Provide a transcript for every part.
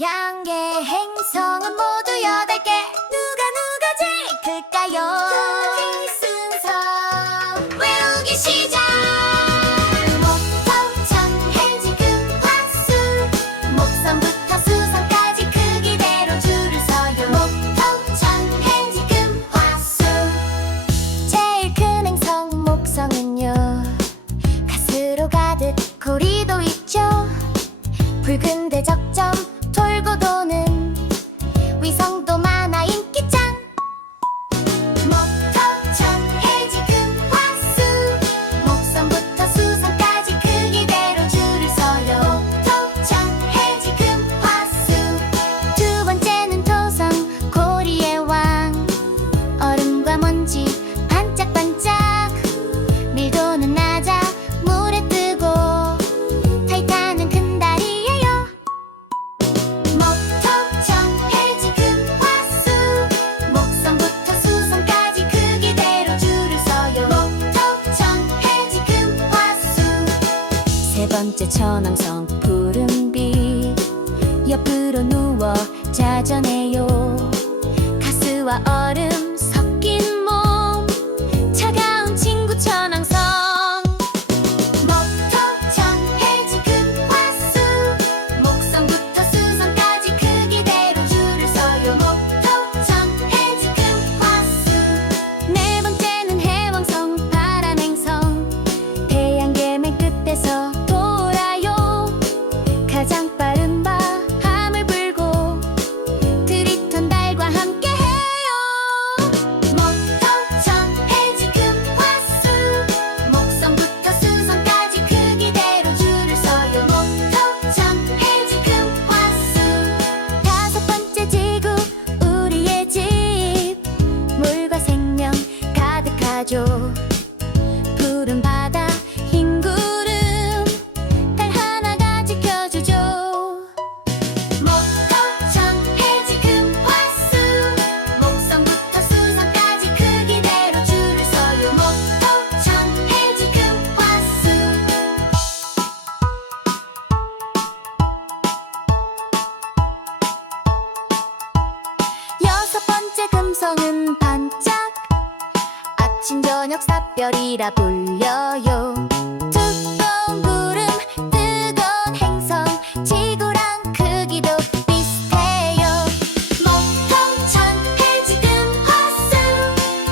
태양계 행성은 모두 8개. 누가 제일 클까요? 이 순서 외우기 시작. 목토, 천, 해지, 금, 화, 수. 목성부터 수성까지 크기대로 줄을 서요. 목토, 천, 해지, 금, 화, 수. 제일 큰 행성 목성은요, 가스로 가득 고리도 있죠. 붉은 대적점 돌고 도는 위성도 많아 인기짱. 목토, 천, 해지, 금, 화, 수. 목성부터 수성까지 크기대로 줄을 서요. 목토, 천, 해지, 금, 화, 수. 두 번째는 토성, 고리의 왕. 얼음과 먼지 반짝반짝. 밀도는 낮아 물에 뜨고. 타이탄은 큰 달이에요. 목토, 천, 해지, 금, 화, 수. 목성부터 수성까지 크기대로 줄을 서요. 목토, 천, 해지, 금, 화, 수. 세 번째 천왕성 푸른빛. 옆으로 누워 자전해요. 가스와 얼음 섞인 몸, 차가운 친구 천왕성. 목토, 천, 해지, 금, 화, 수. 목성부터 수성까지 크기대로 줄을 서요. 목토, 천, 해지, 금, 화, 수. 네 번째는 해왕성 바람행성. 태양계 맨 끝에서 돌아요. 가장 빠른 바람을 불고 트리톤 달과 함께해요. 목토, 천, 해지, 금, 화, 수. 목성부터 수성까지 크기대로 줄을 서요. 목토, 천, 해지, 금, 화, 수. 다섯 번째 지구, 우리의 집. 물과 생명 가득하죠. 푸른 바다, 흰 구름, 달 하나가 지켜주죠. 목토, 천, 해지, 금, 화, 수. 목성부터 수성까지 크기대로 줄을 서요. 목토, 천, 해지, 금, 화, 수. 여섯 번째 금성은 반짝. 아침 저녁 샛별이라 불려요. 두꺼운 구름, 뜨거운 행성. 지구랑 크기도 비슷해요. 목토, 천, 해지, 금, 화, 수.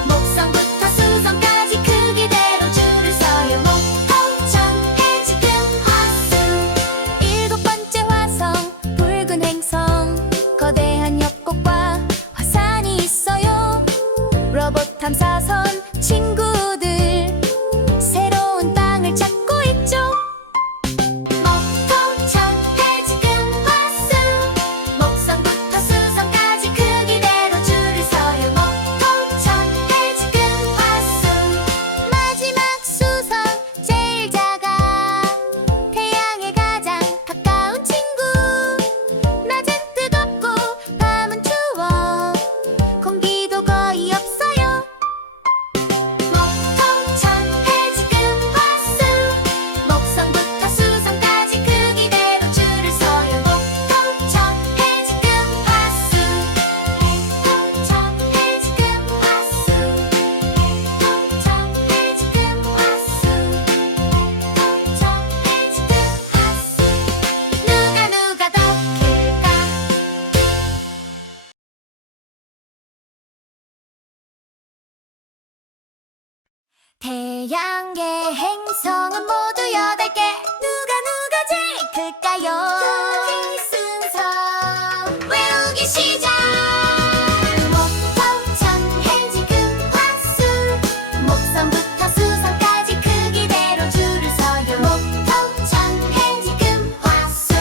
목성부터 수성까지 크기대로 줄을 서요. 목토, 천, 해지, 금, 화, 수. 일곱 번째 화성, 붉은 행성. 거대한 협곡과 화산이 있어요. 로봇 탐사선 친구들, 새로운 땅을 찾고 있죠. 목토, 천, 해지, 금, 화, 수. 목성부터 수성까지 크기대로 줄을 서요. 목토, 천, 해지, 금, 화, 수. 마지막 수성, 제일 작아. 태양에 가장 가까운 친구. 낮엔 뜨겁고 밤은 추워. 공기도 거의 없어요. 목토, 천, 해지, 금, 화, 수. 목성부터 수성까지 크기대로 줄을 서요. 목토, 천, 해지, 금, 화, 수. 목토, 천, 해지, 금, 화, 수. 목토, 천, 해지, 금, 화, 수. 목토, 천, 해지, 금, 화, 수. 누가 더 클까? 태양계 행성은 모두 8개. 누가 제일 클까요? 이 순서 외우기 시작. 목토, 천, 해지, 금, 화, 수. 목성부터 수성까지 크기대로 줄을 서요. 목토, 천, 해지, 금, 화, 수.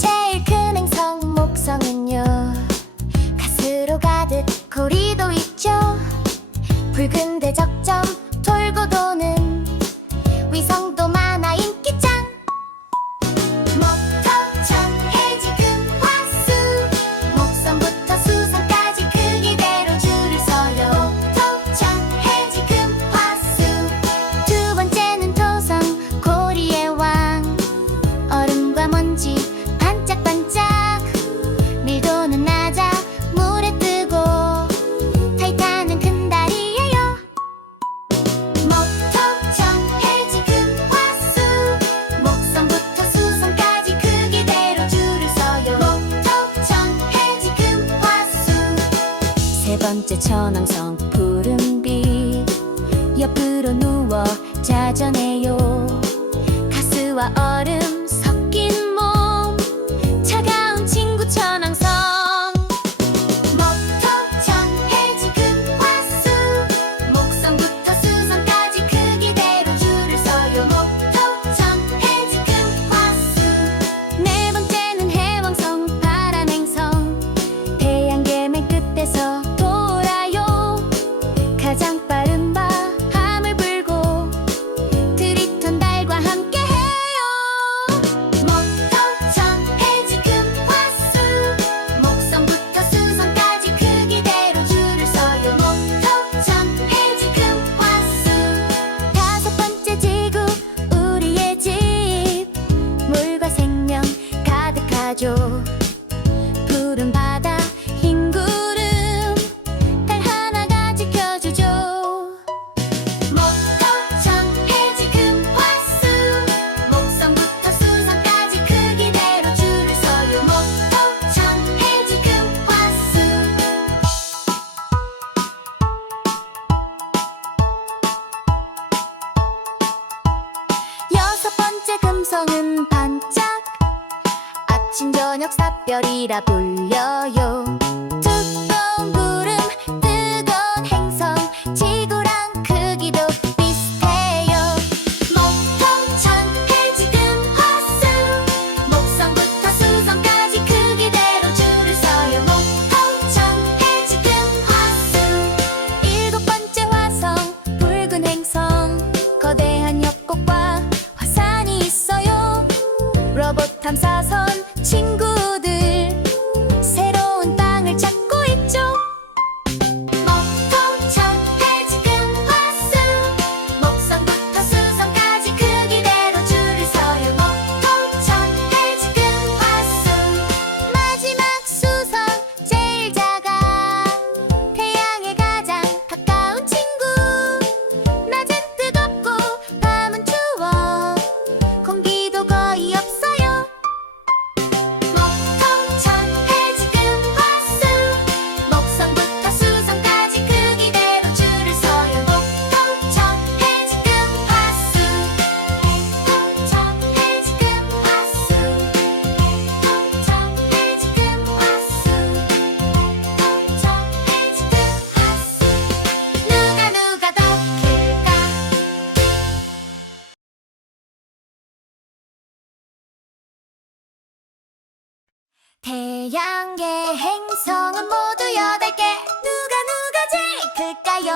제일 큰 행성 목성은요, 가스로 가득 고리도 있죠. 붉은 대적점 돌고 도는 위성도 많아 인기짱. 목토, 천, 해지, 금, 화, 수. 번째 천왕성 푸른빛 옆으로 누워 자전해요. 가스와 얼음 섞인 몸 차가운 친구 천왕성. 목토천 해지금 화수 목성부터 수성까지 크기대로 줄을 서요. 목토천 해지금 화수. 네 번째는 해왕성 바람행성 태양계 맨 끝에서 돌아요. 가장 빠른 바람을 불고 트리톤 달과 함께 해요. 목토천 해지금 화수 목성부터 수성까지 크기대로 줄을 서요. 목토천 해지금 화수. 다섯 번째 지구 우리의 집 물과 생명 가득하죠. 푸른 바다 흰 구름 달 하나가 지켜주죠. 목토천 해지금 화수 목성부터 수성까지 크기대로 줄을 서요. 목토천 해지금 화수. 여섯 번째 금성은 반짝 아침 저녁 샛별이라 불려요. 두꺼운 구름 뜨거운 행성 지구랑 크기도 비슷해요. 목토천 해지금 화수 목성부터 수성까지 크기대로 줄을 서요. 목토천 해지금 화수. 일곱 번째 화성 붉은 행성 거대한 협곡과 화산이 있어요. 로봇 탐사선 친구들 새로운 땅을 찾고 있죠. 목토천 해지금 화수 목성부터 수성까지 크기대로 줄을 서요. 목토천 해지금 화수. 마지막 수성 제일 작아 태양에 가장 가까운 친구. 낮엔 뜨겁고 밤은 추워 공기도 거의 없어요. 목토천 해지금 화수 목성부터 수성까지 크기대로 줄을 서요. 목토천 해지금 화수. 목토천 해지금 화수. 목토천 해지금 화수. 목토천 해지금 화수. 누가 더 클까? 태양계 행성은 모두 8개. 누가 제일 클까요?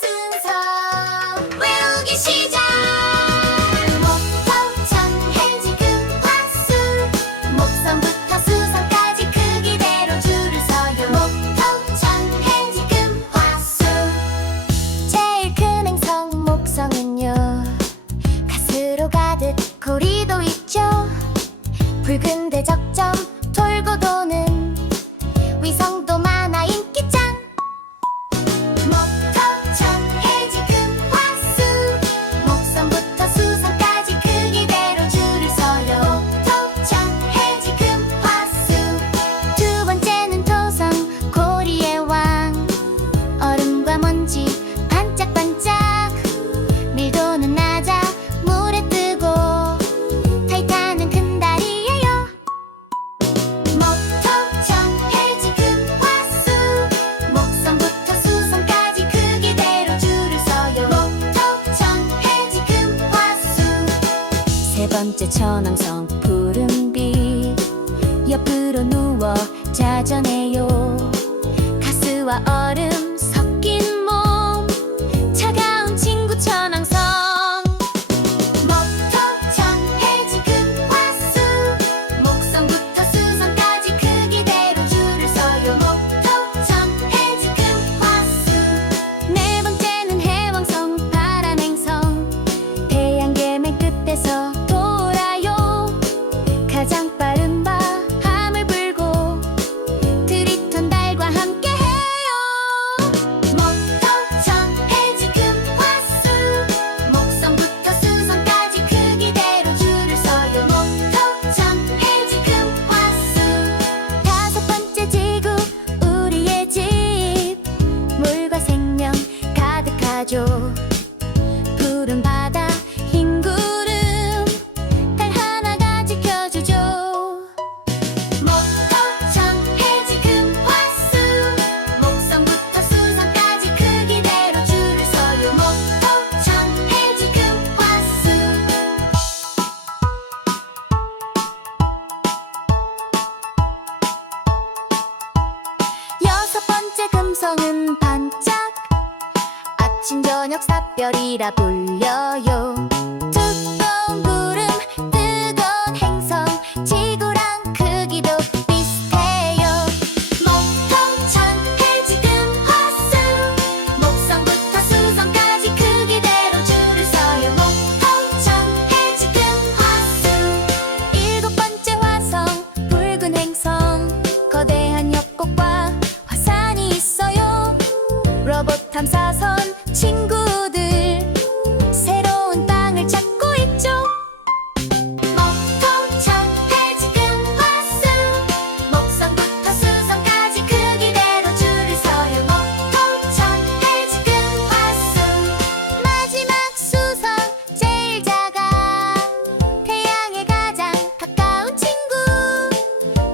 순서 외우기 시작. 목토천 해지금 화수 목성부터 수성까지 크기대로 줄을 서요. 목토천 해지금 화수. 제일 큰 행성 목성은요 가스로 가득 고리도 있죠. 붉은 대적점 돌고 도는 위성도 많아 인기짱. 목토천 해지금 화수 목성부터 수성까지 크기대로 줄을 서요. 목토천 해지금 화수. 두 번째는 토성 고리의 왕 얼음과 먼지 반짝반짝 밀도는 낮아 물에 뜨고 타이탄은 큰 달이에요. 목토천 해지금 화수 목성부터 수성까지 크기대로 줄을 서요. 목토천 해지금 화수. 세 번째 천왕성 푸른빛 옆으로 누워 자전해요. 가스와 얼음 섞인 몸 차가운 친구 천왕성. 목토천 해지금 화수 목성부터 수성까지 크기대로 줄을 서요. 목토천 해지금 화수. 네 번째는 해왕성 바람행성 태양계 맨 끝에서 돌아요. 가장 빠른 바람을 불고 트리톤 달과 함께 해요. 금성은 반짝 아침 저녁 샛별이라 불려요. 두꺼운 구름 뜨거운 행성 지구랑 크기도 비슷해요. 목통천 해지금 화수 목성부터 수성까지 크기대로 줄을 서요. 목통천 해지금 화수 일곱 번째 화성 붉은 행성 거대한 협곡과 화산이 있어요. 로봇 탐사선 친구들 새로운 땅을 찾고 있죠. 목통천 해지금 화수 목성부터 수성까지 크기대로 줄을 서요. 목통천 해지금 화수 마지막 수성 제일 작아 태양에 가장 가까운 친구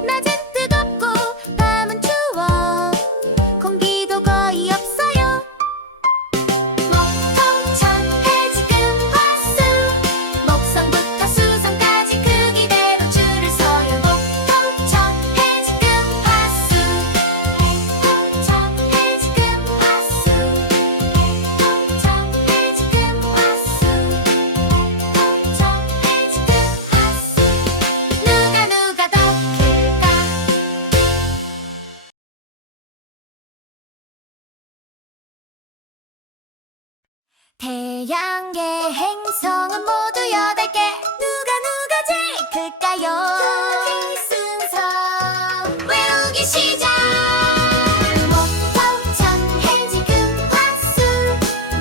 낮엔 뜨겁고 밤은 추워 공기도 거의 없어요. 목통천 해지금 화수 목성부터 수성까지 크기대로 줄을 서요. 목통천 해지금 화수 목통천 해지금 화수 목통천 해지금 화수 목통천 해지금 화수 누가 더 클까? 태양계 행성은 모두 8개 누가 제일 클까요? 크기 순서 외우기 시작. 목통천 해지금 화수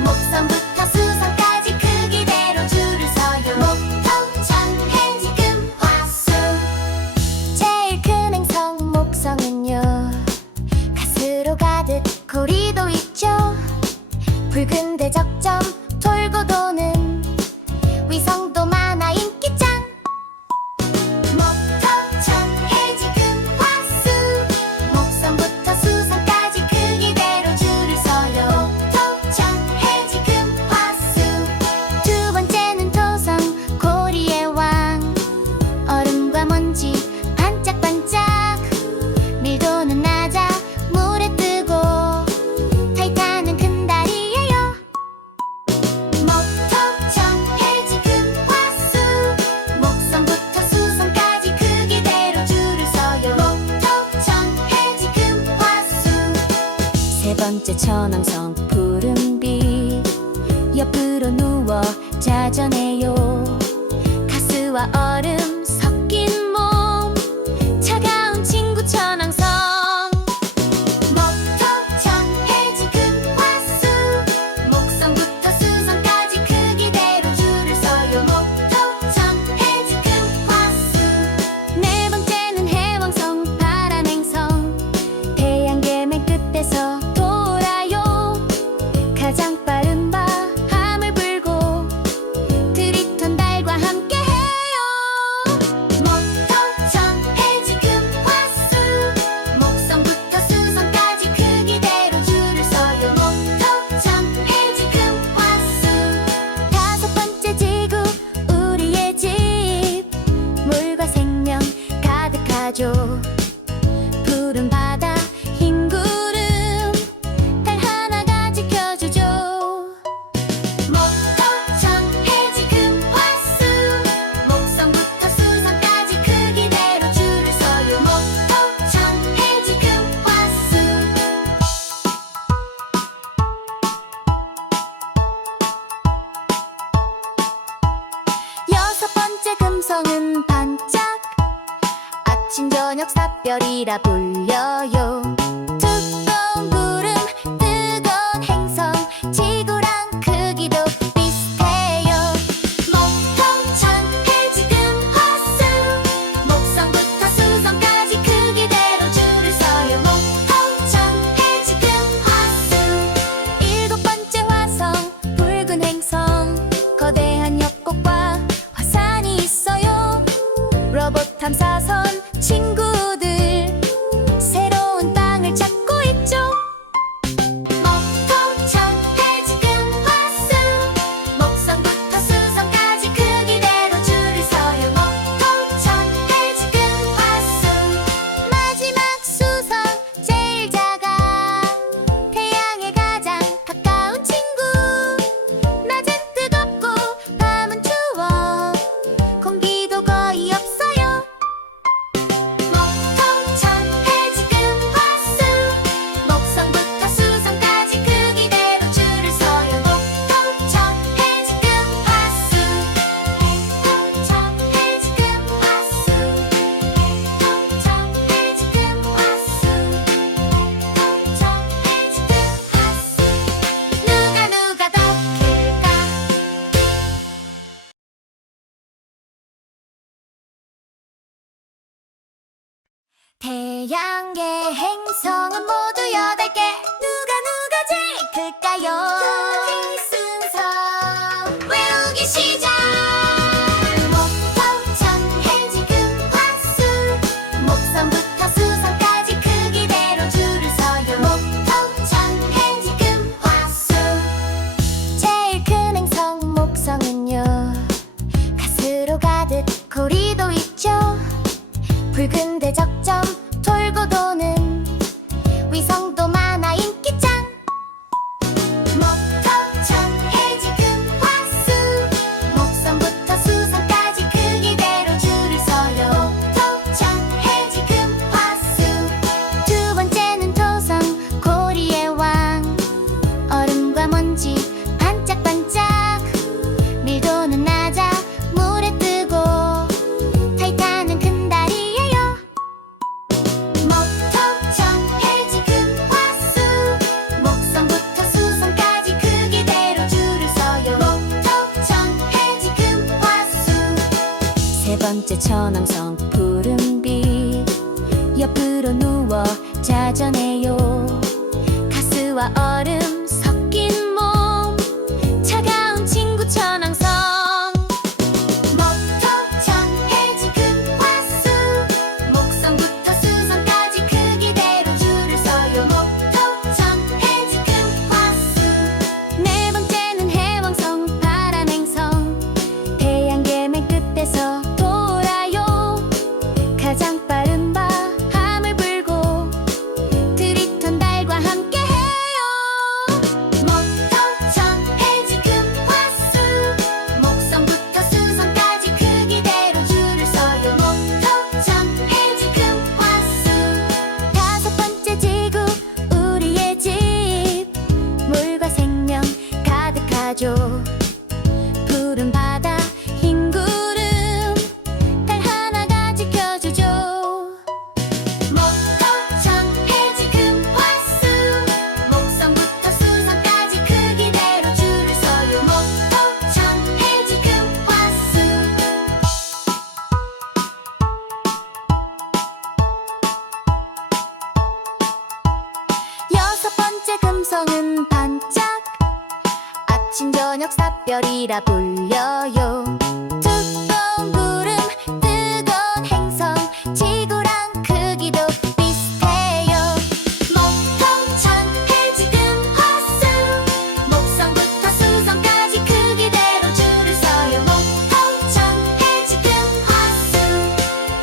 목성부터 수성까지 크기대로 줄을 서요. 목통천 해지금 화수 제일 큰 행성 목성은요 가스로 가득 고리도 있죠. 붉은 대적점 돌고 도는 위성도 많아 인기짱. 목통천 해지금 화수 목성부터 수성까지 크기대로 줄을 서요. 목통천 해지금 화수 두 번째는 토성 고리의 왕 얼음과 먼지 반짝반짝 밀도는 낮아 물에 뜨고 타이탄은 큰 달이에요. 목통천 해지금 화수 목성부터 수성까지 크기대로 줄을 서요. 목통천 해지금 화수 세 번째 천왕성 푸른빛 옆으로 누워 자전해요. 가스와 얼음 섞인 몸 차가운 친구 천왕성. 목통천 해지금 화수 목성부터 수성까지 크기대로 줄을 서요. 목통천 해지금 화수 네 번째는 해왕성 파란 행성 태양계 맨 끝에서 돌아요. 가장 빠른 바람을 불고 트리톤 달과 함께해요. 목통천 해지금 화수 목성부터 수성까지 크기대로 줄을 서요. 목통천 해지금 화수 다섯 번째 지구 우리의 집 물과 생명 가득하죠. 푸른 바다 흰 구름 달 하나가 지켜주죠. 목통천 해지금 화수 목성부터 수성까지 크기대로 줄을 서요. 목통천 해지금 화수 여섯 번째 금성은 반짝 아침 저녁 샛별이라 불려요. 두꺼운 구름 뜨거운 행성 지구랑 크기도 비슷해요. 목통천 해지금 화수 목성부터 수성까지 크기대로 줄을 서요. 목통천 해지금 화수 일곱 번째 화성 붉은 행성 거대한 협곡과 화산이 있어요. 로봇 탐사선 친구들 새로운 땅을 찾고 있죠. 목통천 해지금 화수 목성부터 수성까지 크기대로 줄을 서요. 목통천 해지금 화수 마지막 수성 제일 작아 태양계 행성은 모두 8개. 누가 제일 클까요? 순서 외우기 시작. 목토 천해지 금화수 목성부터 수성까지 크기대로 줄을 서요. 목토 천해지 금화수. 제일 큰 행성 목성은요, 가스로 가득 고리도 있죠. 붉은 대적점 돌고 도는 위성도 많아 인기짱. 목토 천해지 금화수 목성부터 수성까지 크기대로 줄을 서요. 목토 천해지 금화수. 두 번째는 토성 고리의 왕. 얼음과 먼지 반짝반짝. 밀도는 낮아 물에 뜨고. 타이탄은 큰 달이에요. 목토 천해지 금화수 목성부터 수성까지 크기대로 줄을 서요. 목토 천해지 금화수. 세 번째 천왕성 푸른빛. 옆으로 누워 자전해요. 가스와 얼음 섞인 몸. 차가운 친구 천왕성. 목토 천해지 금화수 목성부터 수성까지 크기대로 줄을 서요. 목토 천해지 금화수. 네 번째는 해왕성 파란 행성. 태양계 맨 끝에서 돌아요. 가장 빠른 바람을 불고 트리톤 달과 함께해요. 목토 천해지 금화수 목성부터 수성까지 크기대로 줄을 서요. 목토 천해지 금화수. 다섯 번째 지구 우리의 집. 물과 생명 가득하죠. 푸른 바다 흰 구름 달 하나가 지켜주죠. 목토 천해지 금화수 목성부터 수성까지 크기대로 줄을 서요. 목토 천해지 금화수. 여섯 번째 금성은 반짝. 아침 저녁 샛별이라 불려요. 두꺼운 구름 뜨거운 행성. 지구랑 크기도 비슷해요. 목토 천해지 금화수 목성부터 수성까지 크기대로 줄을 서요. 목토 천해지 금화수.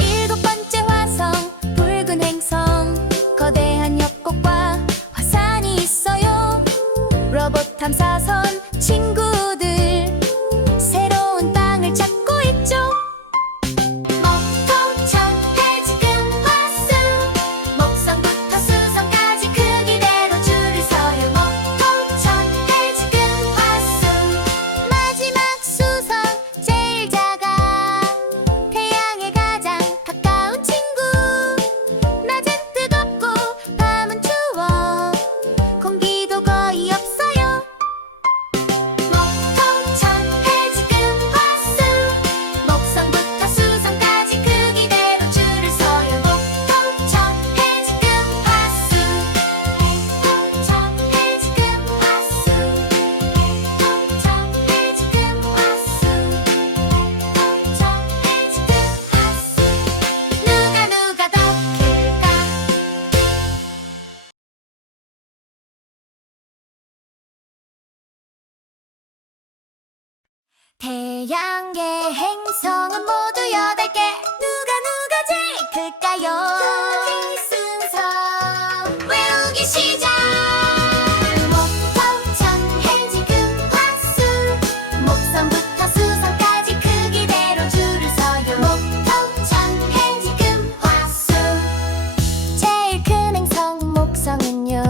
일곱 번째 화성 붉은 행성. 거대한 협곡과 화산이 있어요. 로봇 탐사선 친구들 새로운 땅을 찾고 있죠. 목토 천해지 금화수 목성부터 수성까지 크기대로 줄을 서요. 목토 천해지 금화수. 마지막 수성 제일 작아. 태양에 가장 가까운 친구. 낮엔 뜨겁고 밤은 추워. 공기도 거의 없어요. 목토 천해지 금화수 목성부터 수성까지 크기대로 줄을 서요. 목토 천해지 금화수. 목토 천해지 금화수. 목토 천해지 금화수. 목토 천해지 금화수. 누가 더 클까? 태양계 행성은 모두 8개. 누가 제일 클까요? 순서 외우기 시작. 목토 천해지 금화수 목성부터 수성까지 크기대로 줄을 서요. 목토 천해지 금화수. 제일 큰 행성 목성은요,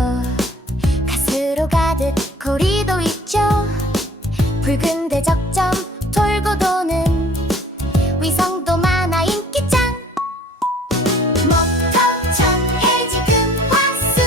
가스로 가득 고리도 있죠. 붉은 대적점 돌고 도는 위성도 많아 인기짱. 목토 천해지 금화수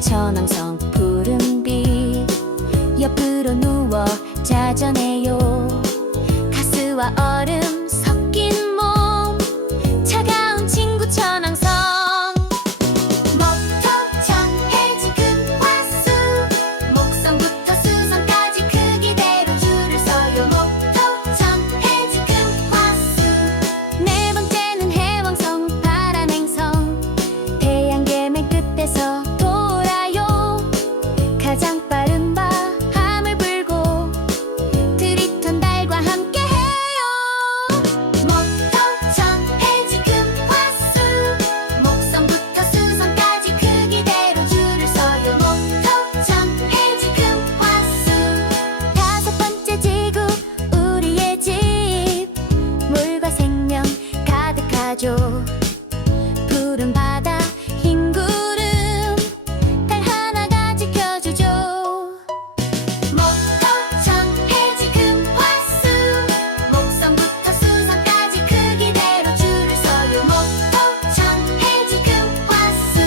천왕성 푸른빛 옆으로 누워 자전해요. 가스와 얼음 섞인 몸 차가운 친구 천왕성. 목토천 해지금 화수 목성부터 수성까지 크기대로 줄을 서요. 목토천 해지금 화수. 네 번째는 해왕성 바람행성 태양계 맨 끝에서 돌아요. 가장 빠른 바람을 불고 트리톤 달과 함께 해요. 목토천 해지금 화수 목성부터 수성까지 크기대로 줄을 서요. 목토천 해지금 화수. 다섯 번째 지구 우리의 집 물과 생명 가득하죠. 푸른 바다 흰 구름 달 하나가 지켜주죠. 목토천 해지금 화수 목성부터 수성까지 크기대로 줄을 서요. 목토천 해지금 화수.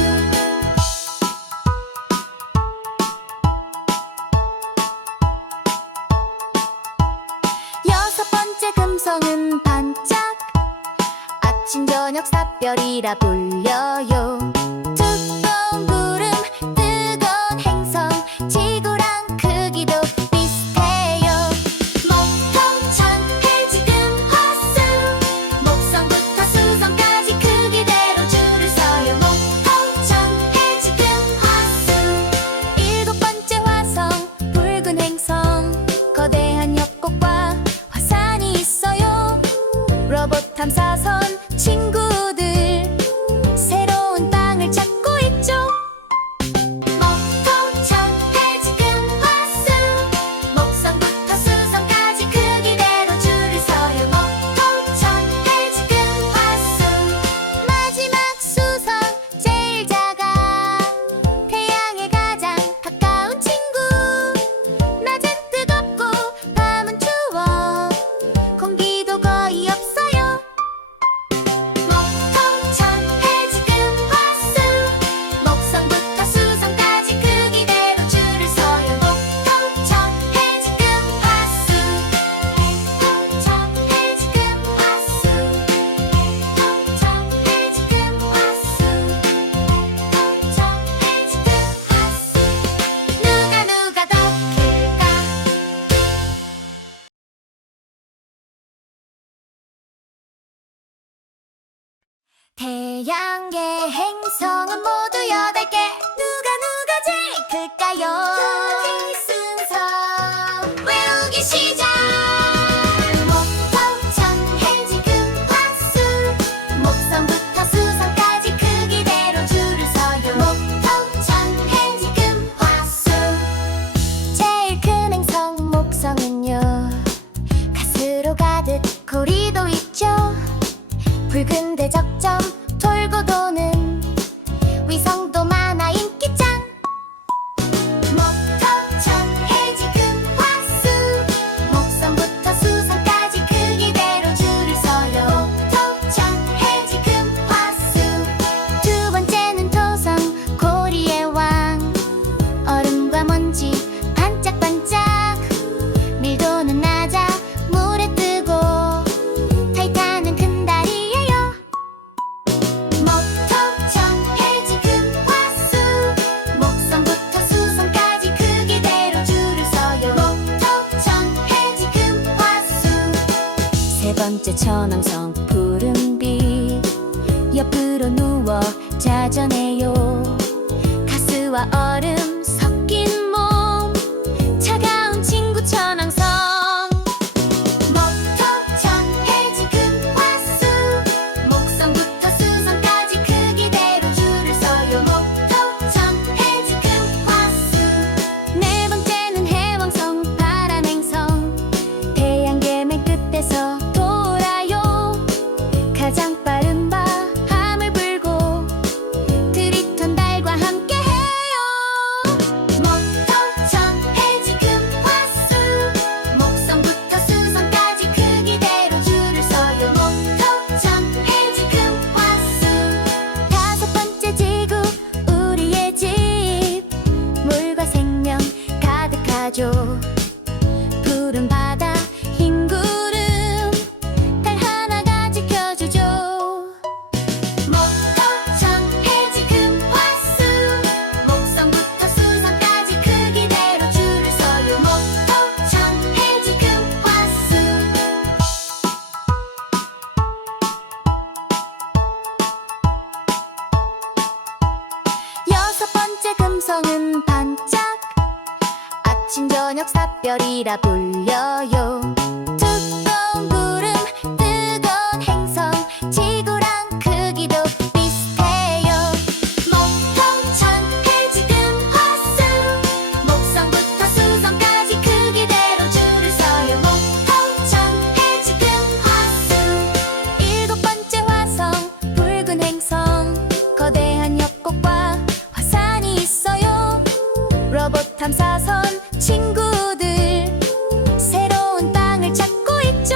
여섯 번째 금성은 반짝 아침 저녁 샛별이라 불려요. 두꺼운 구름 뜨거운 행성 지구랑 크기도 비슷해요. 목토천 해지금 화수 목성부터 수성까지 크기대로 줄을 서요. 목토천 해지금 화수. 일곱 번째 화성 붉은 행성 거대한 협곡과 화산이 있어요. 로봇 탐사선 친구들 새로운 땅을 찾고 있죠. 목토천 해지금 화수 목성부터 수성까지 크기대로 줄을 서요. 목토천 해지금 화수. 마지막 수성 제일 작아 태양에 가장 가까운 친구. 낮엔 뜨겁고 밤은 추워 공기도 거의 없어요. 목토천 해지금 화수 목성부터 수성까지 크기대로 줄을 서요. 목토천 해지금 화수. 목토천 해지금 화수. 목토천 해지금 화수. 목토천 해지금 화수. 누가 더 클까? 태양계 행성은 모두 8개. 누가 제일 클까요? 순서 외우기 시작. 목토천 해지금 화수 목성부터 수성까지 크기대로 줄을 서요. 목토천 해지금 화수. 제일 큰 행성 목성은요 가스로 가득 고리도 있죠. 붉은 대적점 돌고 도는 위성도 많아 인기짱. 목토천 해지금 화수 목성부터 수성까지 크기대로 줄을 서요. 목토천 해지금 화수. 두 번째는 토성 고리의 왕 얼음과 먼지 반짝반짝 밀도는 낮아 물에 뜨고 타이탄은 큰 달이에요. 목토천 해지금 화수 목성부터 수성까지 크기대로 줄을 서요. 목토천 해지금 화수. 세 번째 천왕성 푸른빛 옆으로 누워 자전해요. 가스와 얼음 섞인 몸 차가운 친구 천왕성. 목토천 해지금 화수 목성부터 수성까지 크기대로 줄을 서요. 목토천 해지금 화수. 네 번째는 해왕성 바람행성 태양계 맨 끝에서 돌아요. 가장 빠른 바람을 불고 트리톤 달과 함께 해요. 저녁 샛별이라 불려요. 두꺼운 구름 뜨거운 행성 지구랑 크기도 비슷해요. 목통천 해지금 화수 목성부터 수성까지 크기대로 줄을 서요. 목통천 해지금 화수 일곱 번째 화성 붉은 행성 거대한 협곡과 화산이 있어요. 로봇 탐사선 친구들 새로운 땅을 찾고 있죠.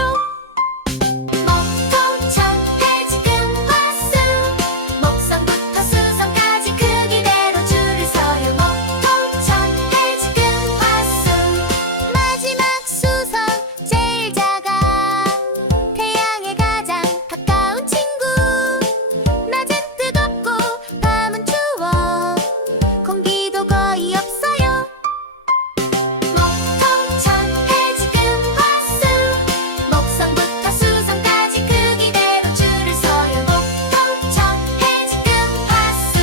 목통천 해지금 화수 목성부터 수성까지 크기대로 줄을 서요. 목통천 해지금 화수 마지막 수성 제일 작아 태양에 가장 가까운 친구 낮엔 뜨겁고 밤은 추워 공기도 거의 없어요. 목통천 해지금 화수 목성부터 수성까지 크기대로 줄을 서요. 목통천 해지금 화수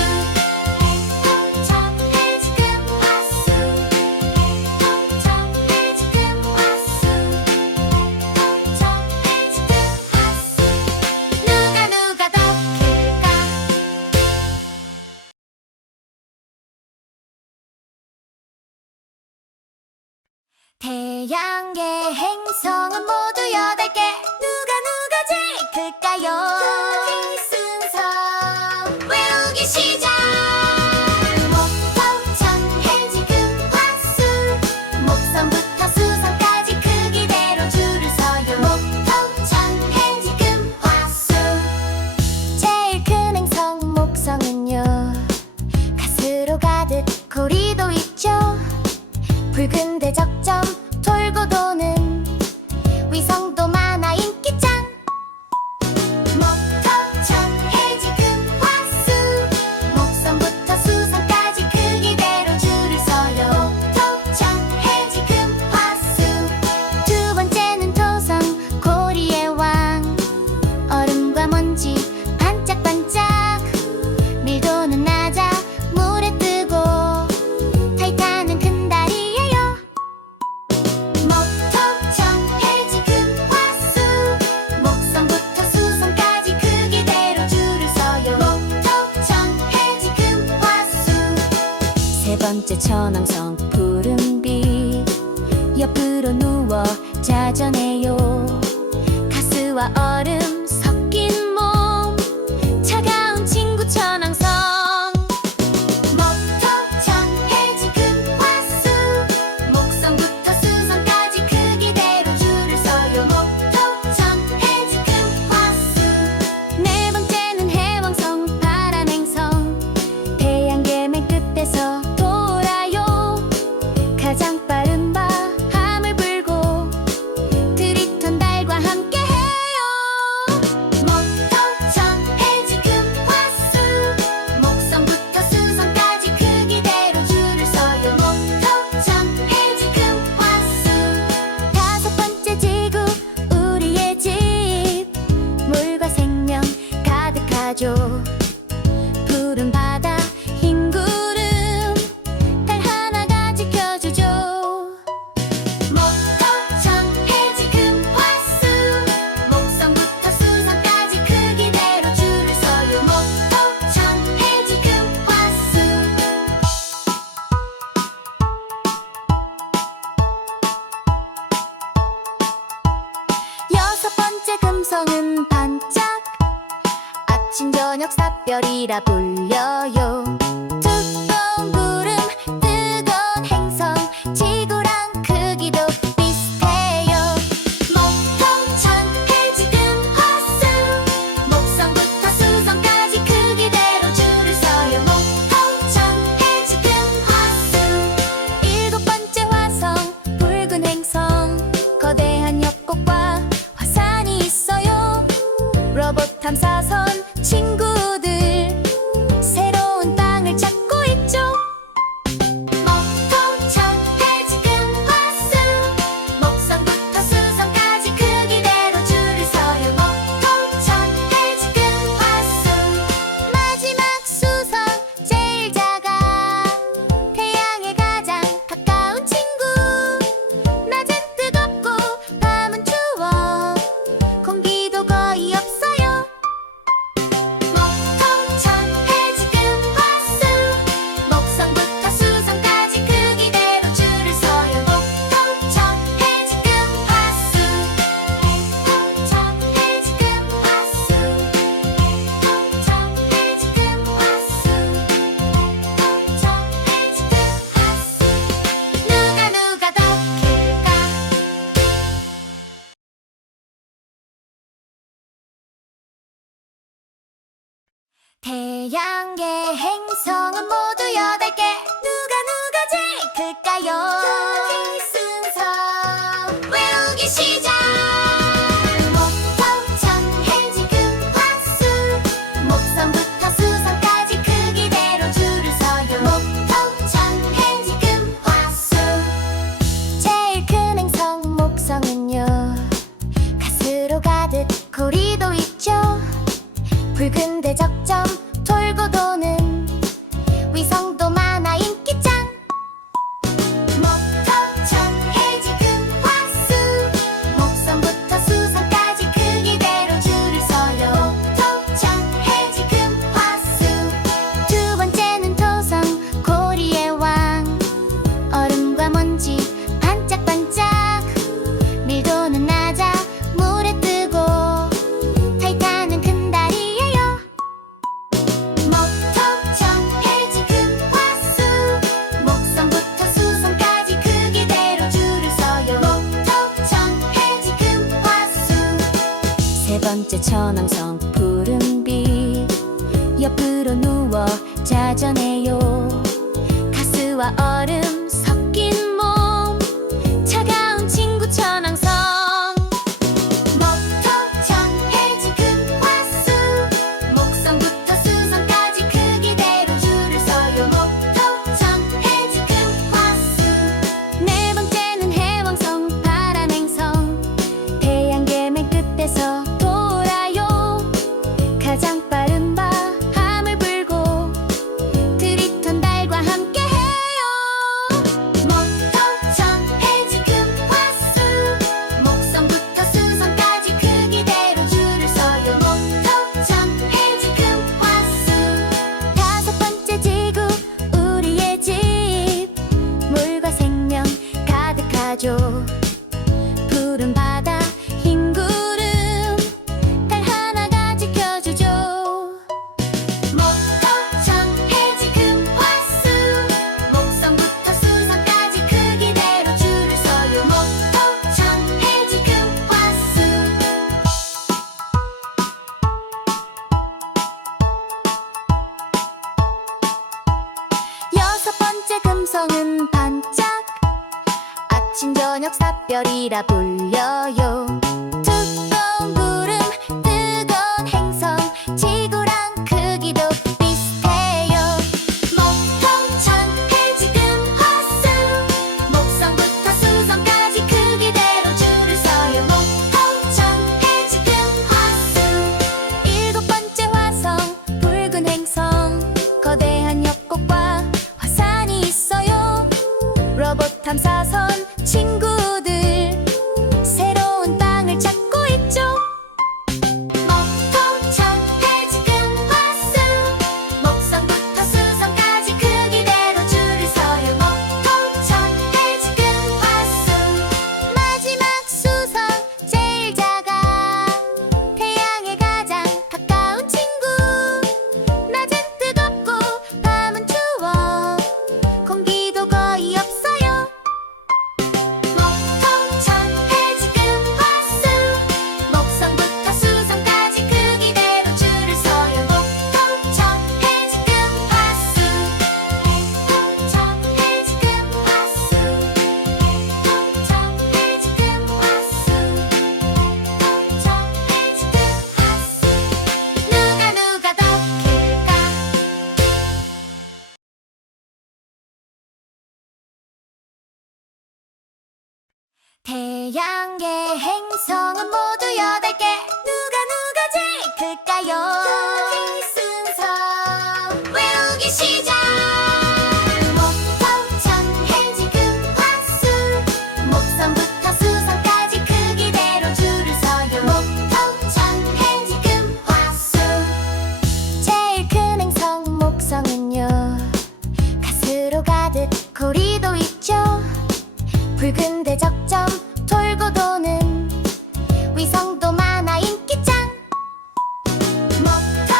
목통천 해지금 화수 목통천 해지금 화수 목통천 해지금 화수 누가 더 클까? 태양계 행성은 모두 8개 누가 제일 클까요? 크기 순서 외우기 시작! 목통천 해지금 화수 목성부터 수성까지 크기대로 줄을 서요. 목통천 해지금 화수 제일 큰 행성 목성은요 가스로 가득 고리도 있죠. 붉은 대적점 돌고 도는 위성도 많아 인기짱. 목통천 해지금 화수 목성부터 수성까지 크기대로 줄을 서요. 목통천 해지금 화수 두 번째는 토성 고리의 왕 얼음과 먼지 반짝반짝 밀도는 낮아 물에 뜨고 타이탄은 큰 달이에요. 목통천 해지금 화수 목성부터 수성까지 크기대로 줄을 서요. 목통천 해지금 화수 세 번째 천왕성 푸른빛 옆으로 누워 자전해요. 가스와 얼음 섞인 몸 차가운 친구 천왕성. 목통천 해지금 화수 목성부터 수성까지 크기대로 줄을 서요. 목통천 해지금 화수 네 번째는 해왕성 바람행성 태양계 맨 끝에서 돌아요. 가장 빠른 바람을 불고 트리톤 달과 함께해요. 목통천 해지금 화수 목성부터 수성까지 크기대로 줄을 서요. 목통천 해지금 화수 다섯 번째 지구 우리의 집 물과 생명 가득하죠. 푸른 바다 흰 구름 달 하나가 지켜주죠. 목통천 해지금 화수 목성부터 수성까지 크기대로 줄을 서요. 목통천 해지금 화수 여섯 번째 금성은 반짝 아침 저녁 샛별이라 불려요. 두꺼운 구름 뜨거운 행성 지구랑 크기도 비슷해요. 목통천 해지금 화수 목성부터 수성까지 크기대로 줄을 서요. 목통천 해지금 화수 일곱 번째 화성 붉은 행성 거대한 협곡과 화산이 있어요. 로봇 탐사선 친구들 새로운 땅을 찾고 있죠. 목통천 해지금 화수 목성부터 수성까지 크기대로 줄을 서요. 목통천 해지금 화수 마지막 수성 제일 작아 태양에 가장 가까운 친구 태양계 행성은 모두 8개. 누가 제일 클까요? 이 순서 외우기 시작. 목토 천해 지금 화수 목성부터 수성까지 크기대로 줄을 서요. 목토 천해 지금 화수. 제일 큰 행성 목성은요, 가스로 가득 고리도 있죠. 붉은 대적점 돌고 도는 위성도 많아 인기짱. 목토 천해 지금 화수 목성부터 수성까지 크기대로 줄을 서요. 목토 천해 지금 화수. 두 번째는 토성 고리의 왕. 얼음과 먼지 반짝반짝. 밀도는 낮아 물에 뜨고. 타이탄은 큰 달이에요. 목토 천해 지금 화수 목성부터 수성까지 크기대로 줄을 서요. 목토 천해 지금 화수. 세 번째 천왕성 푸른빛. 옆으로 누워 자전해요. 가스와 얼음 섞인 몸. 차가운 친구 천왕성. 목토 천해 지금 화수 목성부터 수성까지 크기대로 줄을 서요. 목토 천해 지금 화수. 네 번째는 해왕성 파란 행성. 태양계 맨 끝에서 돌아요. 가장 빠른 바람을 불고 트리톤 달과 함께해요. 목토 천해 지금 화수 목성부터 수성까지 크기대로 줄을 서요. 목토 천해 지금 화수. 다섯 번째 지구 우리의 집. 물과 생명 가득하죠. 푸른 바다 흰 구름 달 하나가 지켜주죠. 목토 천해 지금 화수 목성부터 수성까지 크기대로 줄을 서요. 목토 천해 지금 화수. 여섯 번째 금성은 반짝. 아침 저녁 샛별이라 불려요. 두꺼운 구름 뜨거운 행성. 지구랑 크기도 비슷해요. 목토 천해 지금 화수 목성부터 수성까지 크기대로 줄을 서요. 목토 천해 지금 화수. 일곱 번째 화성 붉은 행성. 거대한 협곡과 화산이 있어요. 로봇 탐사선 친구들 새로운 땅을 찾고 있죠. 목토 천해 지금 화수 목성부터 수성까지 크기대로 줄을 서요. 목토 천해 지금 화수. 마지막 수성 제일 작아. 태양에 가장 가까운 친구. 낮엔 뜨겁고 밤은 추워. 공기도 거의 없어요. 목토 천해 지금 화수 목성부터 수성까지 크기대로 줄을 서요. 목토 천해 지금 화수. 목토 천해 지금 화수. 목토 천해 지금 화수. 목토 천해 지금 화수. 누가 더 클까? 태양계 행성은 모두 8개. 누가 제일 클까요? 이 순서 외우기 시작. 목토 천해 지금 화수 목성부터 수성까지 크기대로 줄을 서요. 목토 천해 지금 화수. 제일 큰 행성 목성은요, 가스로 가득 고리도 있죠. 붉은 대적점 돌고 도는 위성도 많아 인기짱. 목토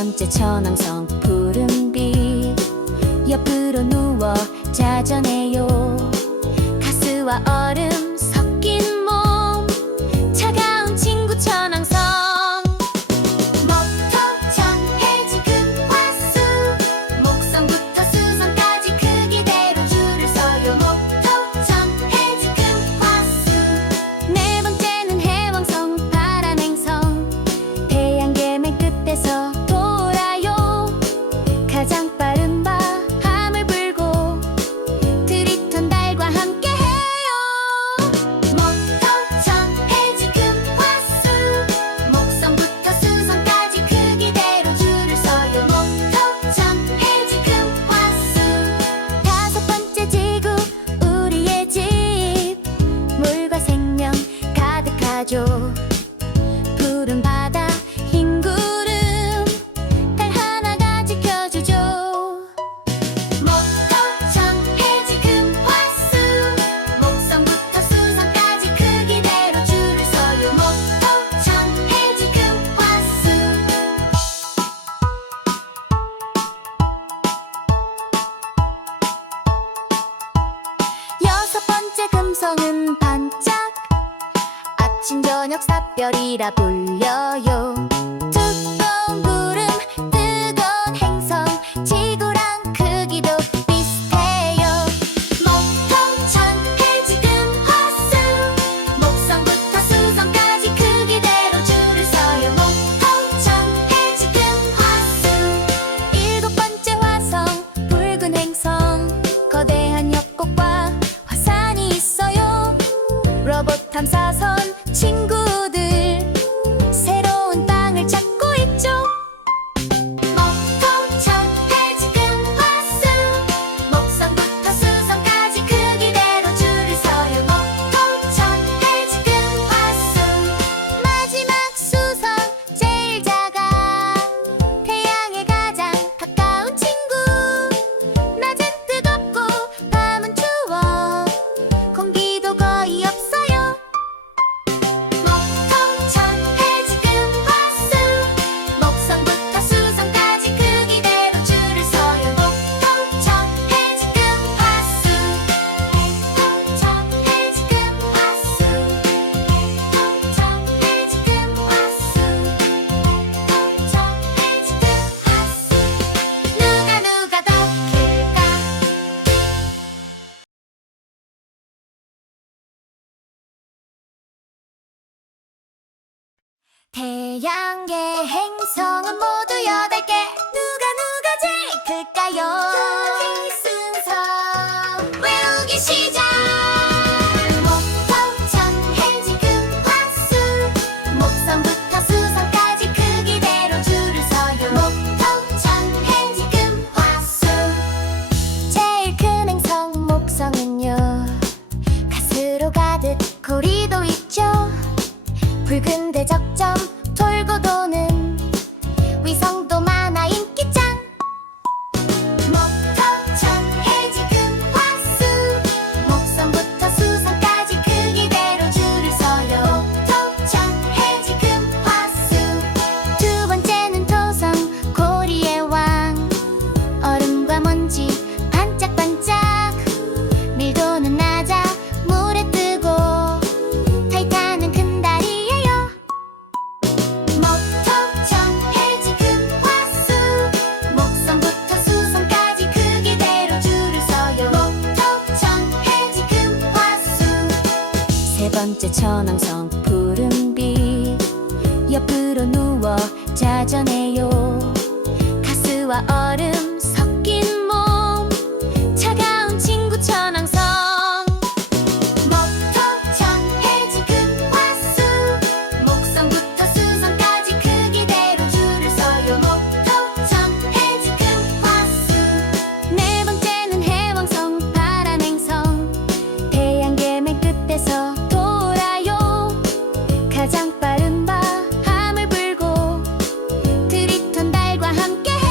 번째 천왕성 푸른빛 옆으로 누워 자전해요. 가스와 얼음 섞인 몸 차가운 친구 천왕성. 목토천 해지금 화수 목성부터 수성까지 크기대로 줄을 서요. 목토천 해지금 화수. 네 번째는 해왕성 바람행성 태양계 맨 끝에서 돌아요. 가장 빠른 바람을 불고 트리톤 달과 함께 해요. 목토천 해지금 화수 목성부터 수성까지 크기대로 줄을 서요. 목토천 해지금 화수. 다섯 번째 지구 우리의 집 물과 생명 가득하죠. 푸른 바다 흰 구름 달 하나가 지켜주죠. 목토천 해지금 화수 목성부터 수성까지 크기대로 줄을 서요. 목토천 해지금 화수. 여섯 번째 금성은 반짝 아침 저녁 샛별이라 불려요. 두꺼운 구름 뜨거운 행성 지구랑 크기도 비슷해요. 목토천 해지금 화수 목성부터 수성까지 크기대로 줄을 서요. 목토천 해지금 화수. 일곱 번째 화성 붉은 행성 거대한 협곡과 화산이 있어요. 로봇 탐사선 친구들 새로운 땅을 찾고 있죠. 목토천 해지금 화수 목성부터 수성까지 크기대로 줄을 서요. 목토천 해지금 화수. 마지막 수성 제일 작아 태양에 가장 가까운 친구. 낮엔 뜨겁고 밤은 추워 공기도 거의 없어요. 목토천 해지금 화수 목성부터 수성까지 크기대로 줄을 서요. 목토천 해지금 화수. 목토천 해지금 화수. 목토천 해지금 화수. 목토천 해지금 화수. 누가 더 클까? 태양계 행성은 모두 8개. 누가 제일 클까요? 순서 외우기 시작. 목토천 해지금 화수 목성부터 수성까지 크기대로 줄을 서요. 목토천 해지금 화수. 제일 큰 행성 목성은요 가스로 가득 고리도 있죠. 붉은 대적점 돌고 도는 위성도 많아 인기짱. 목토천 해지금 화수 목성부터 수성까지 크기대로 줄을 서요. 목토천 해지금 화수. 두 번째는 토성 고리의 왕 얼음과 먼지 반짝반짝 밀도는 낮아 물에 뜨고 타이탄은 큰 달이에요. 목토천 해지금 화수 목성부터 수성까지 크기대로 줄을 서요. 목토천 해지금 화수. 세 번째 천왕성 푸른빛 옆으로 누워 자전해요. 가스와 얼음 섞인 몸 차가운 친구 천왕성. 목토천 해지금 화수 목성부터 수성까지 크기대로 줄을 서요. 목토천 해지금 화수. 네 번째는 해왕성 바람행성 태양계 맨 끝에서 돌아요. 가장 빠른 바람을 불고 트리톤 달과 함께 해요.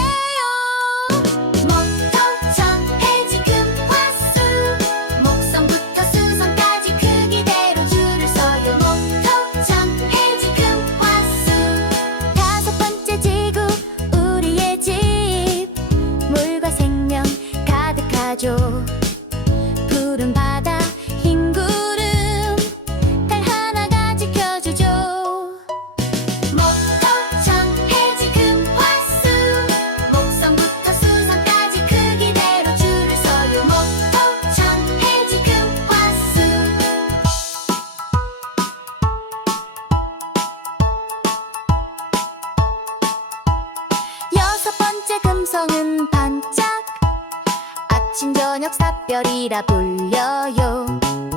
저녁 샛별이라 불려요.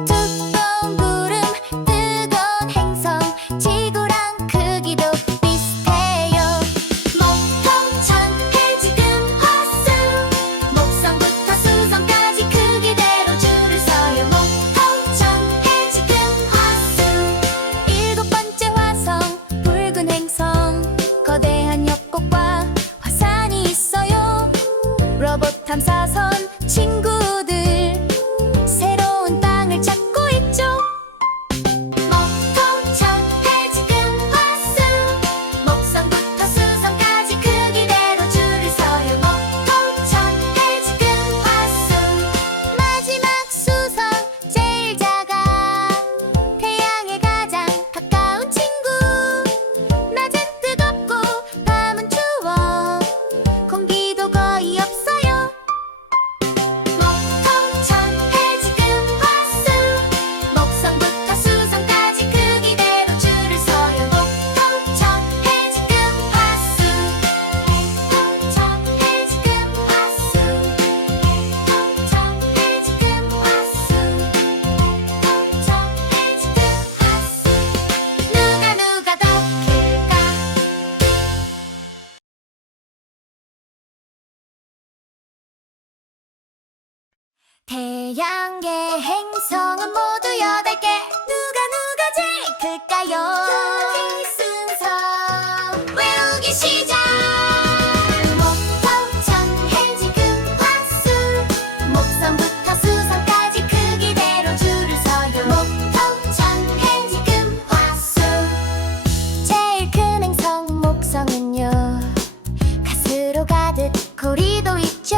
두꺼운 구름 뜨거운 행성 지구랑 크기도 비슷해요. 목통천 해지금 화수 목성부터 수성까지 크기대로 줄을 서요. 목통천 해지금 화수 일곱 번째 화성 붉은 행성 거대한 협곡과 화산이 있어요. 로봇 탐사선 친구들 새로운 땅을 찾고 있죠. 목통천 해지금 화수 목성부터 수성까지 크기대로 줄을 서요. 목통천 해지금 화수 마지막 수성 제일 작아 태양에 가장 가까운 친구 낮엔 뜨겁고 밤은 추워 공기도 거의 없어요. 목통천 해지금 화수 목성부터 수성까지 크기대로 줄을 서요. 목통천 해지금 화수 목통천 해지금 화수 목통천 해지금 화수 목통천 해지금 화수 누가 더 클까? 태양계 행성은 모두 8개 누가 제일 클까요? 순서 외우기 시작! 목통천 해지금 화수 목성부터 수성까지 크기대로 줄을 서요. 목통천 해지금 화수 제일 큰 행성 목성은요 가스로 가득 고리도 있죠.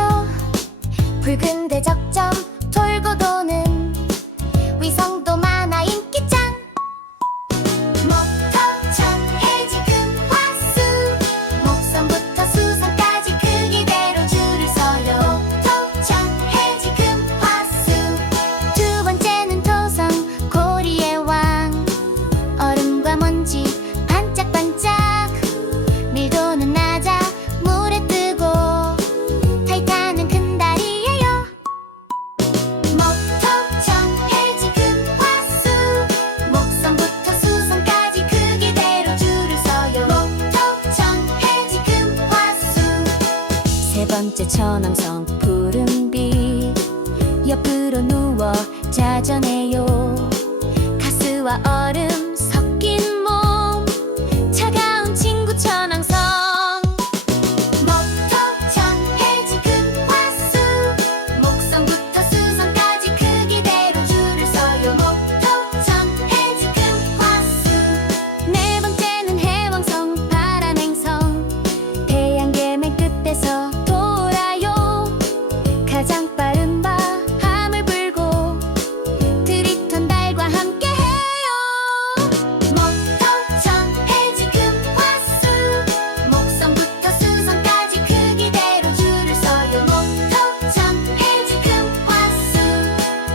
붉은 대적점 돌고 도는 위성도 많아 인기짱. 목통천 해지금 화수 목성부터 수성까지 크기대로 줄을 서요. 목통천 해지금 화수 두 번째는 토성 고리의 왕 얼음과 먼지 반짝반짝 밀도는 낮아 물에 뜨고 타이탄은 큰 달이에요. 목통천 해지금 화수 목성부터 수성까지 크기대로 줄을 서요. 목통천 해지금 화수 세 번째 천왕성 푸른빛 옆으로 누워 자전해요. 가스와 얼음 섞인 몸 차가운 친구 천왕성. 목통천 해지금 화수 목성부터 수성까지 크기대로 줄을 서요. 목통천 해지금 화수 네 번째는 해왕성 바람행성 태양계 맨 끝에서 돌아요. 가장 빠른 바람을 불고 트리톤 달과 함께해요. 목통천 해지금 화수 목성부터 수성까지 크기대로 줄을 서요. 목통천 해지금 화수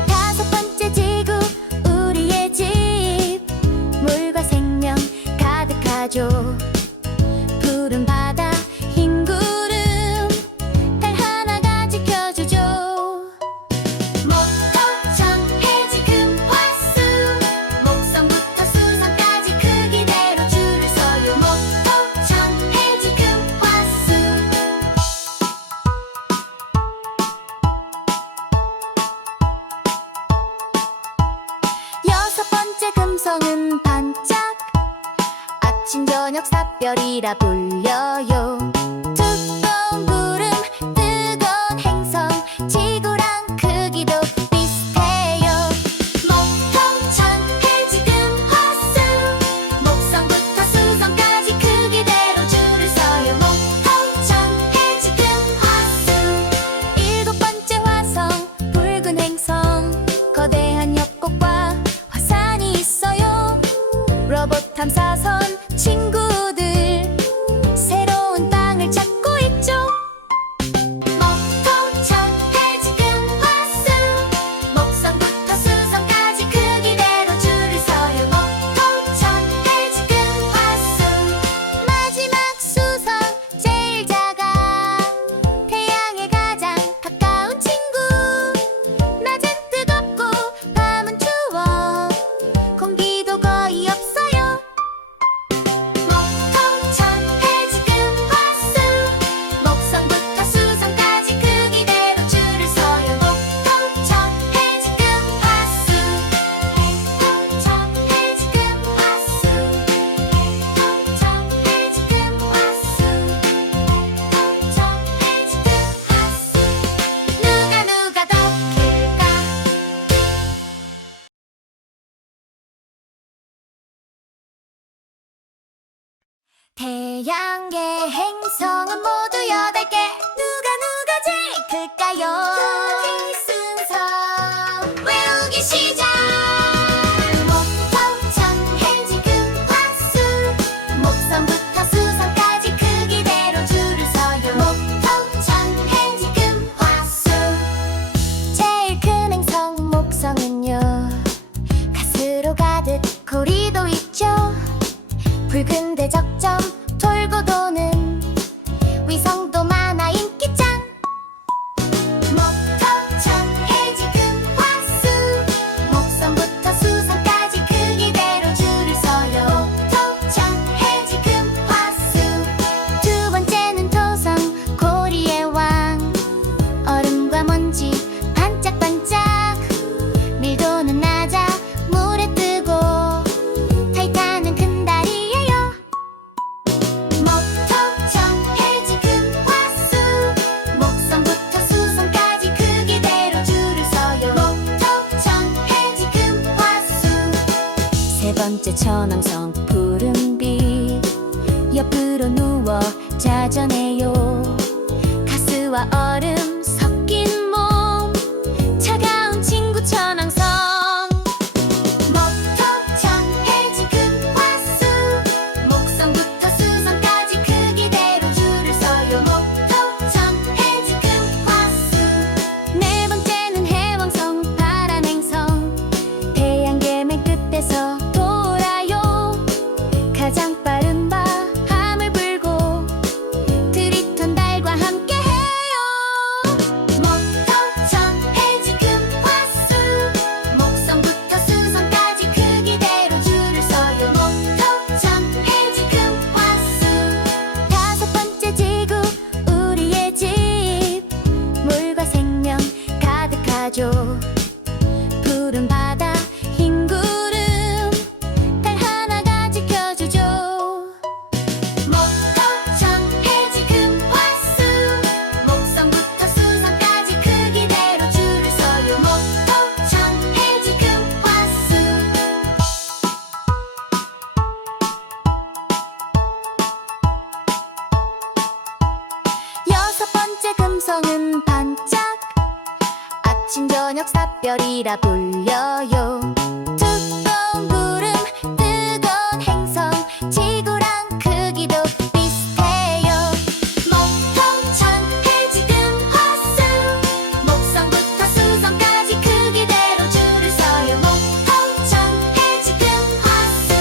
다섯 번째 지구 우리의 집 물과 생명 가득하죠. 푸른 바다 흰 구름 달 하나가 지켜주죠. 목통천 해지금 화수 목성부터 수성까지 크기대로 줄을 서요. 목통천 해지금 화수 여섯 번째 금성은 반짝 아침 저녁 샛별이라 불려요. 두꺼운 구름 뜨거운 행성 지구랑 크기도 비슷해요. 목통천 해지금 화수 목성부터 수성까지 크기대로 줄을 서요. 목통천 해지금 화수 일곱 번째 화성 붉은 행성 거대한 협곡과 화산이 있어요. 로봇 탐사선 친구들 새로운 땅을 찾고 있죠. 목통천 해지금 화수 목성부터 수성까지 크기대로 줄을 서요. 목통천 해지금 화수 마지막 수성 제일 작아 태양에 가장 가까운 친구 태양계 행성은 모두 8개. 누가 제일 클까요? 순서 외우기 시작. 목토 천해 지금 화수 목성부터 수성까지 크기대로 줄을 서요. 목토 천해 지금 화수 제일 큰 행성 목성은요 가스로 가득 고리도 있죠. 붉은 대적점 돌고 도는 위성도 많아 인기짱. 목토 천해 지금 화수 목성부터 수성까지 크기대로 줄을 서요. 목토 천해 지금 화수 두 번째는 토성 고리의 왕. 얼음과 먼지 반짝반짝 밀 도는 나자 물에 뜨고 타이탄은 큰 달이에요. 목토 천해 지금 화수 목성부터 수성까지 크기대로 줄을 서요. 목토 천해 지금 화수 세 번째 천왕성 푸른빛 옆으로 누워 자전해요. 가스와 얼음 섞인 몸 차가운 친구 천왕성. 목토 천해 지금 화수 목성부터 수성까지 크기대로 줄을 서요. 목토 천해 지금 화수 네 번째는 해왕성 파란 행성. 태양계 맨 끝에서 돌아요. 가장 빠른 바람을 불고 트리톤 달과 함께해요. 목토 천해 지금 화수 목성부터 수성까지 크기대로 줄을 서요. 목토 천해 지금 화수 다섯 번째 지구 우리의 집. 물과 생명 가득하죠. 푸른 바다 흰 구름 달 하나가 지켜주죠. 목토 천해 지금 화수 목성부터 수성까지 크기대로 줄을 서요. 목토 천해 지금 화수 여섯 번째 금성은 반짝 아침 저녁 삿별이라 불려요. 두꺼운 구름 뜨거운 행성 지구랑 크기도 비슷해요. 목토 천해 지금 화수 목성부터 수성까지 크기대로 줄을 서요. 목토 천해 지금 화수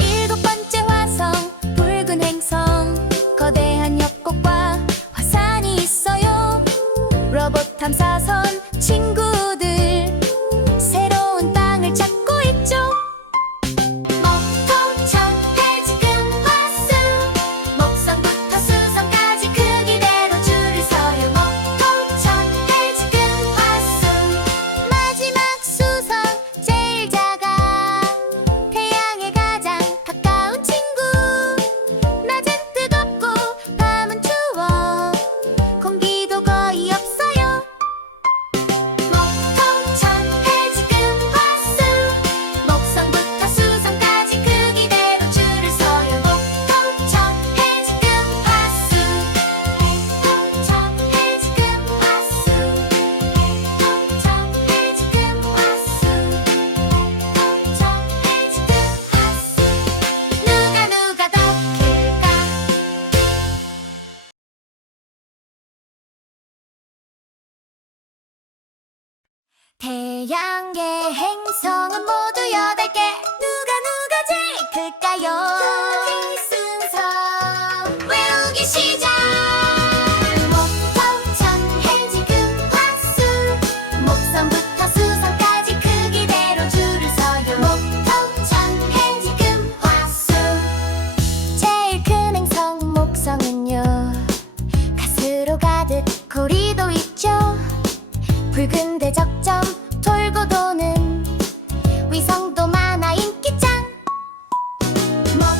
일곱 번째 화성 붉은 행성. 거대한 협곡과 화산이 있어요. 로봇 탐사선 친구들 새로운 땅을 찾고 있죠. 목토 천해 지금 화수 목성부터 수성까지 크기대로 줄을 서요. 목토 천해 지금 화수 마지막 수성 제일 작아. 태양에 가장 가까운 친구. 낮엔 뜨겁고 밤은 추워 공기도 거의 없어요. 목토 천해 지금 화수 목성부터 수성까지 크기대로 줄을 서요. 목토 천해 지금 화수 목토 천해 지금 화수 목토 천해 지금 화수 목토 천해 지금 화수 누가 더 클까? 태양계 행성은 모두 8개. 누가 제일 클까요? 순서 외우기 시작. 목토 천해 지금 화수 목성부터 수성까지 크기대로 줄을 서요. 목토 천해 지금 화수 제일 큰 행성 목성은요 가스로 가득 고리도 있죠. 붉은 대적점 돌고 도는 위성도 많아 인기짱. 목토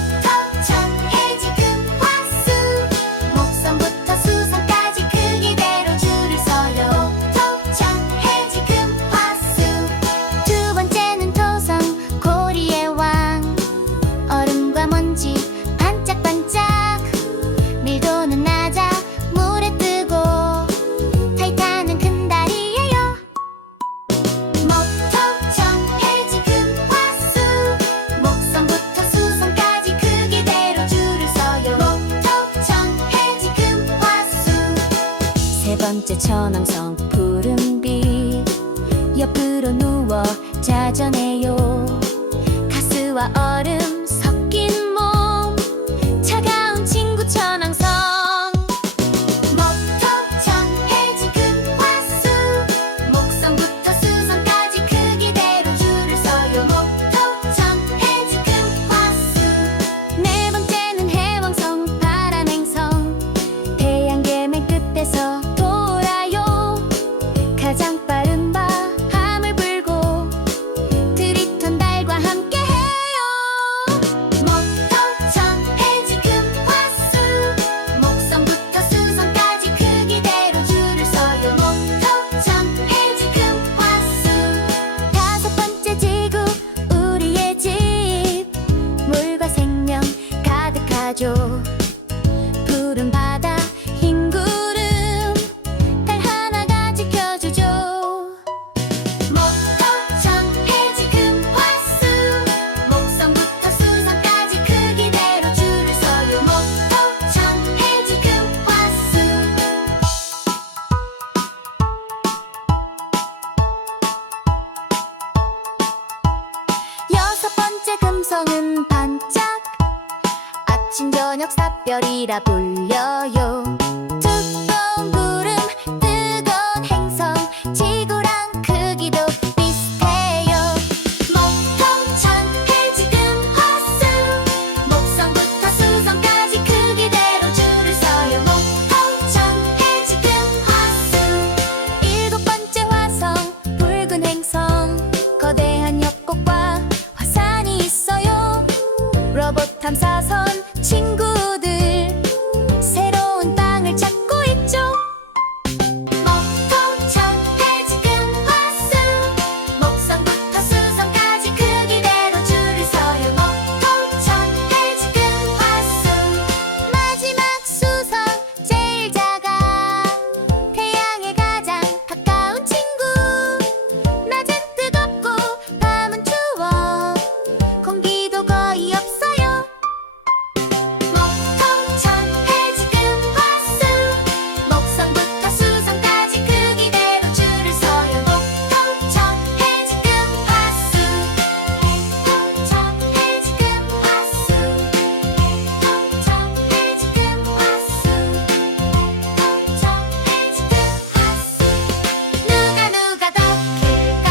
번째 천왕성 푸른빛 옆으로 누워 자전해요. 가스와 얼음 섞인 몸 차가운 친구 천왕성. 목토청 해지금 화수 목성부터 수성까지 크기대로 줄을 서요. 목토청 해지금 화수. 네 번째는 해왕성 파란행성 태양계 맨 끝에서 돌아요. 가장 빠른 바람을 불고 트리톤 달과 함께해요. 목토청 해지금 화수 목성부터 수성까지 크기대로 줄을 서요. 목토청 해지금 화수. 다섯 번째 지구 우리의 집 물과 생명 가득하죠. 푸른 바다 흰 구름 달 하나가 지켜주죠. 목토청 해지금 화수 목성부터 수성까지 크기대로 줄을 서요. 목토청 해지금 화수. 여섯 번째 금성은 반짝 아침 저녁 샛별이라 불려요. 두꺼운 구름 뜨거운 행성 지구랑 크기도 비슷해요. 목토청 해지금 화수 목성부터 수성까지 크기대로 줄을 서요. 목토청 해지금 화수. 일곱 번째 화성 붉은 행성 거대한 협곡과 화산이 있어요. 로봇 탐사선 친구들 새로운 땅을 찾고 있죠. 목토청 해지금 화수 목성부터 수성까지 크기대로 줄을 서요. 목토청 해지금 화수. 마지막 수성 제일 작아 태양에 가장 가까운 친구. 낮은 뜨겁고 밤은 추워 공기도 거의 없어요. 목토청 해지금 화수 목성부터 수성까지 크기대로 줄을 서요. 목토청 해지금 화수. 목토청 해지금 화수. 목토청 해지금 화수. 목토청 해지금 화수. 누가 더 클까?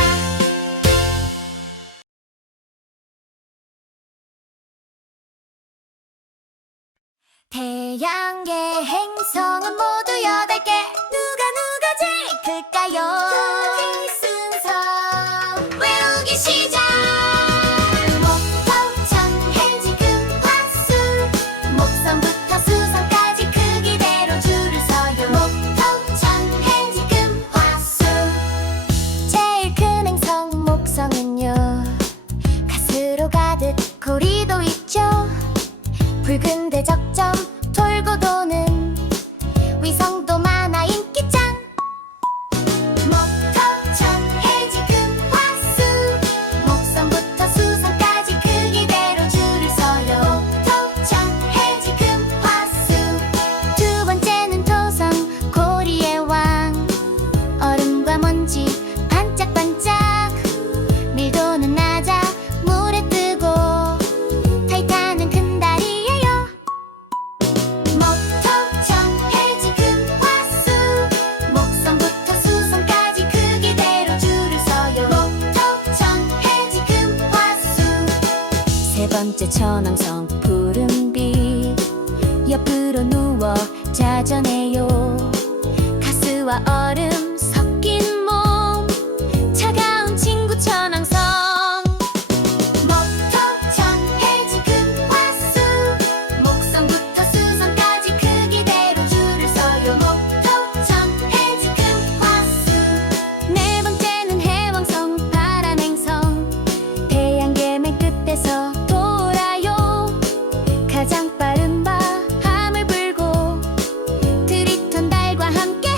태양계 행성은 모두 8개. 누가 제일 클까요? 순서 외우기 시작. 목토청 해지금 화수 목성부터 수성까지 크기대로 줄을 서요. 목토청 해지금 화수. 제일 큰 행성 목성은요 가스로 가득 고리도 있죠. 붉은 대적점 돌고 도는 위성도 많아 인기짱. 목토청 해지금 화수 목성부터 수성까지 크기대로 줄을 서요. 목토청 해지금 화수. 두 번째는 토성 고리의 왕 얼음과 먼지 반짝반짝 밀도는 낮아 물에 뜨고 타이탄은 큰 달이에요. 목토청 해지금 화수 목성부터 수성까지 크기대로 줄을 서요. 목토청 해지금 화수. 세 번째 천왕성 푸른빛 옆으로 누워 자전해요. 가스와 얼음 섞인 몸 차가운 친구 천왕성. 목토청 해지금 화수 목성부터 수성까지 크기대로 줄을 서요. 목토청 해지금 화수. 네 번째는 해왕성 파란행성 태양계 맨 끝에서 돌아요. 가장 빠른 바람을 불고 트리톤 달과 함께해요.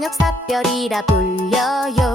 저녁 샛별이라 불려요